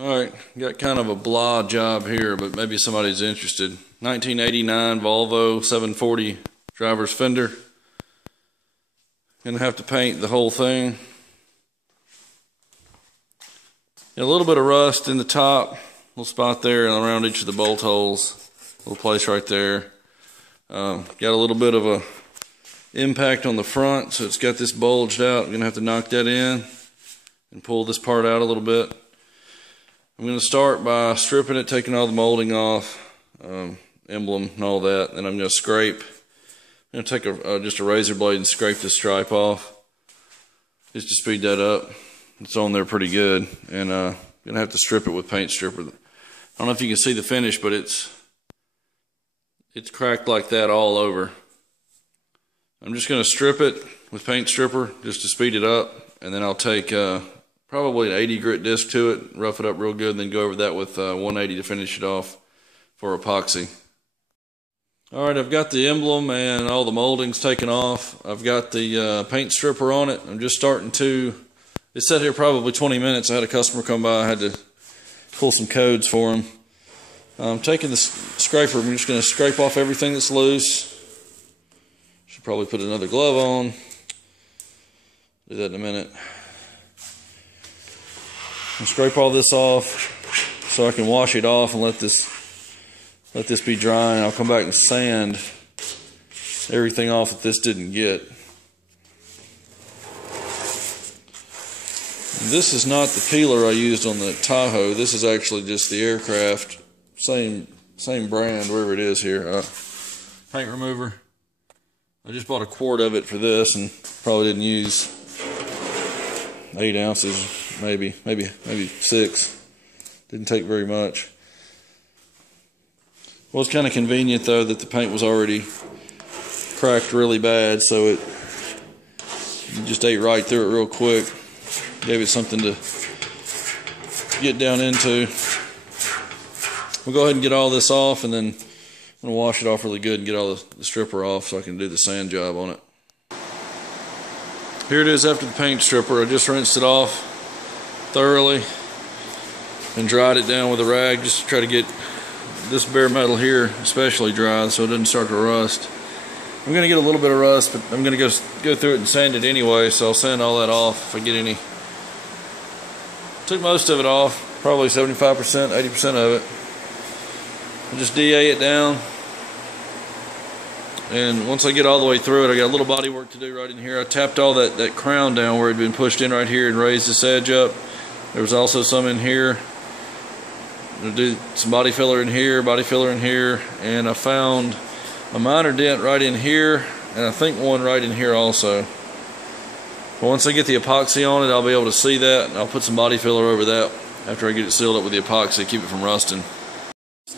Alright, got kind of a blah job here, but maybe somebody's interested. 1989 Volvo 740 driver's fender. Gonna have to paint the whole thing. Got a little bit of rust in the top, little spot there, and around each of the bolt holes. Little place right there. Got a little bit of a impact on the front, so it's got this bulged out. I'm gonna have to knock that in and pull this part out a little bit. I'm going to start by stripping it, taking all the molding off, emblem and all that. Then I'm going to scrape. I'm going to take just a razor blade and scrape this stripe off, just to speed that up. It's on there pretty good, and I'm going to have to strip it with paint stripper. I don't know if you can see the finish, but it's cracked like that all over. I'm just going to strip it with paint stripper just to speed it up, and then I'll take probably an 80 grit disc to it, rough it up real good, and then go over that with 180 to finish it off for epoxy. Alright, I've got the emblem and all the moldings taken off. I've got the paint stripper on it. I'm just starting to, it sat here probably 20 minutes. I had a customer come by, I had to pull some codes for him. I'm taking the scraper, I'm just going to scrape off everything that's loose. Should probably put another glove on. Do that in a minute. I'll scrape all this off so I can wash it off and let this be dry, and I'll come back and sand everything off that this didn't get. This is not the peeler I used on the Tahoe. This is actually just the Aircraft, same brand, wherever it is here. Paint remover. I just bought a quart of it for this and probably didn't use 8 ounces. Maybe 6. Didn't take very much. Was kind of convenient though that the paint was already cracked really bad, so it just ate right through it real quick. Gave it something to get down into. We'll go ahead and get all this off, and then I'm gonna wash it off really good and get all the stripper off so I can do the sand job on it. Here it is after the paint stripper. I just rinsed it off thoroughly and dried it down with a rag just to try to get this bare metal here especially dry so it doesn't start to rust. I'm going to get a little bit of rust, but I'm going to go through it and sand it anyway, so I'll sand all that off if I get any. Took most of it off, probably 75%, 80% of it. I'll just DA it down, and once I get all the way through it, I got a little body work to do right in here. I tapped all that crown down where it had been pushed in right here and raised this edge up. There was also some in here. I'm going to do some body filler in here, and I found a minor dent right in here, and I think one right in here also. But once I get the epoxy on it, I'll be able to see that, and I'll put some body filler over that after I get it sealed up with the epoxy, keep it from rusting.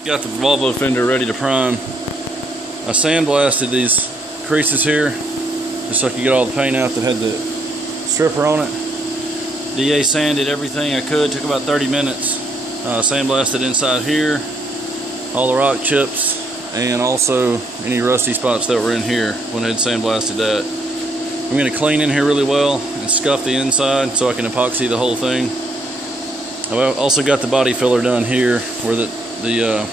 Got the Volvo fender ready to prime. I sandblasted these creases here just so I could get all the paint out that had the stripper on it. DA sanded everything I could, took about 30 minutes. Sandblasted inside here, all the rock chips, and also any rusty spots that were in here. Went ahead and sandblasted that. I'm going to clean in here really well and scuff the inside so I can epoxy the whole thing. I've also got the body filler done here where the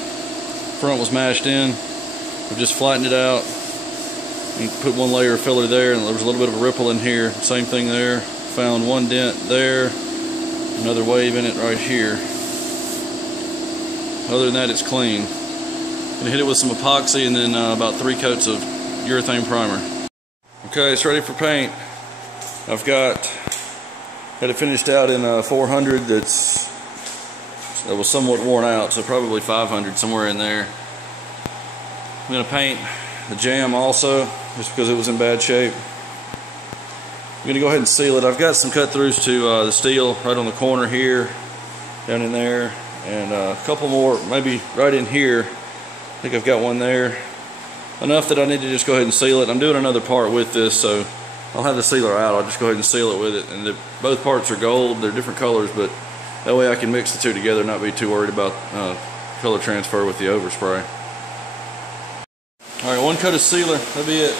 front was mashed in. I've just flattened it out and put one layer of filler there, and there was a little bit of a ripple in here. Same thing there. Found one dent there, another wave in it right here. Other than that, it's clean. Gonna hit it with some epoxy and then about 3 coats of urethane primer. Okay, it's ready for paint. I've got it finished out in a 400 that was somewhat worn out, so probably 500 somewhere in there. I'm gonna paint the jamb also, just because it was in bad shape. I'm going to go ahead and seal it. I've got some cut throughs to the steel right on the corner here, down in there, and a couple more maybe right in here. I think I've got one there. Enough that I need to just go ahead and seal it. I'm doing another part with this, so I'll have the sealer out. I'll just go ahead and seal it with it. And both parts are gold. They're different colors, but that way I can mix the two together and not be too worried about color transfer with the overspray. Alright, 1 coat of sealer. That'll be it.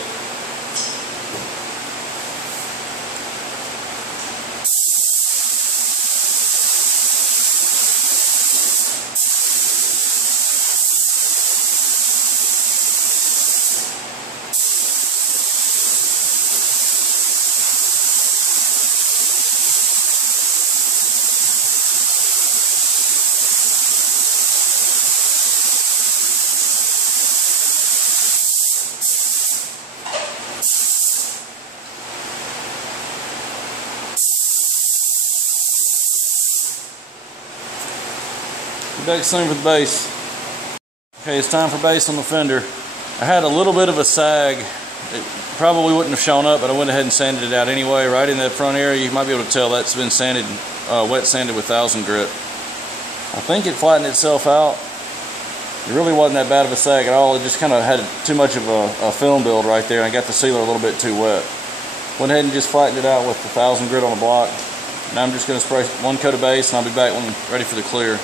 back soon for the base. Okay, it's time for base on the fender. I had a little bit of a sag. It probably wouldn't have shown up, but I went ahead and sanded it out anyway. Right in that front area, you might be able to tell that's been sanded, wet sanded with 1000 grit. I think it flattened itself out. It really wasn't that bad of a sag at all. It just kind of had too much of a film build right there, and I got the sealer a little bit too wet. Went ahead and just flattened it out with the 1000 grit on the block. Now I'm just going to spray one coat of base, and I'll be back when I'm ready for the clear.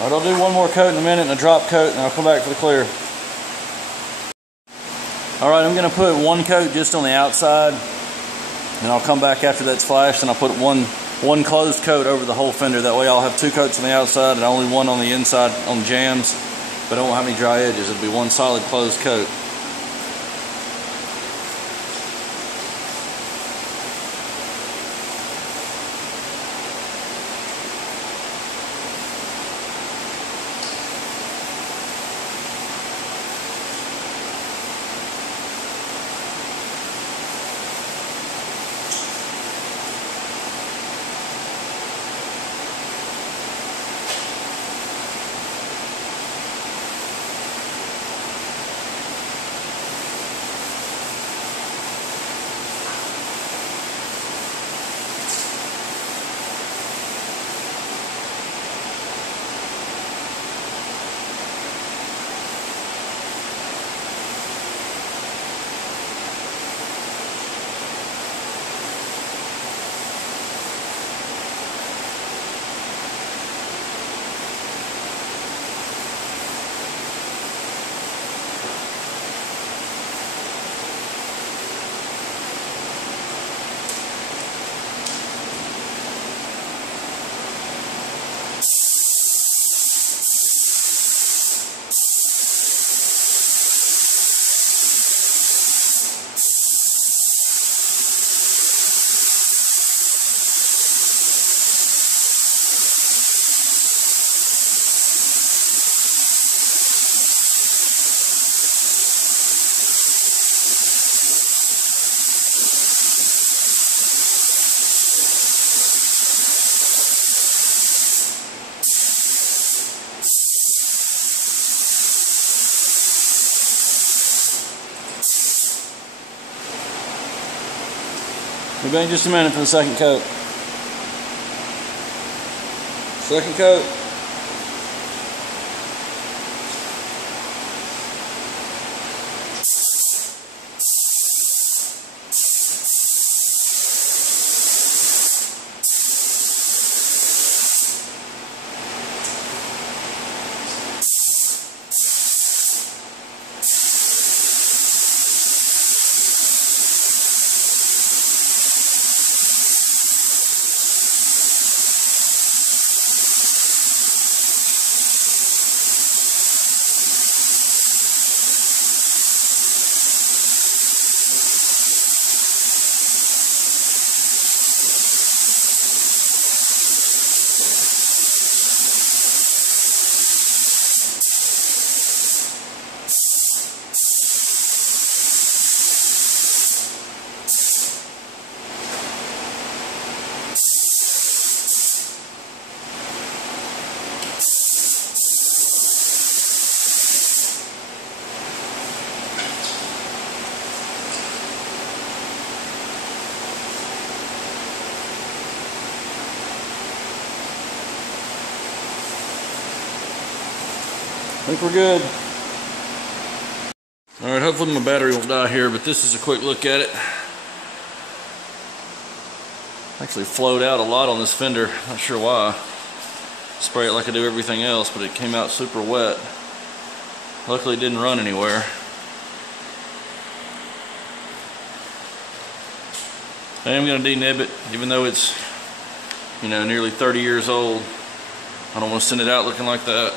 Alright, I'll do one more coat in a minute and a drop coat, and I'll come back for the clear. Alright, I'm going to put one coat just on the outside, and I'll come back after that's flashed, and I'll put one closed coat over the whole fender. That way I'll have two coats on the outside and only one on the inside on jams, but I won't have any dry edges. It'll be one solid closed coat. We'll be back in just a minute for the second coat. Second coat. think we're good. Alright, hopefully my battery won't die here, but this is a quick look at it. Actually flowed out a lot on this fender, not sure why. Spray it like I do everything else, but it came out super wet. Luckily it didn't run anywhere. I am going to denib it, even though it's, you know, nearly 30 years old. I don't want to send it out looking like that.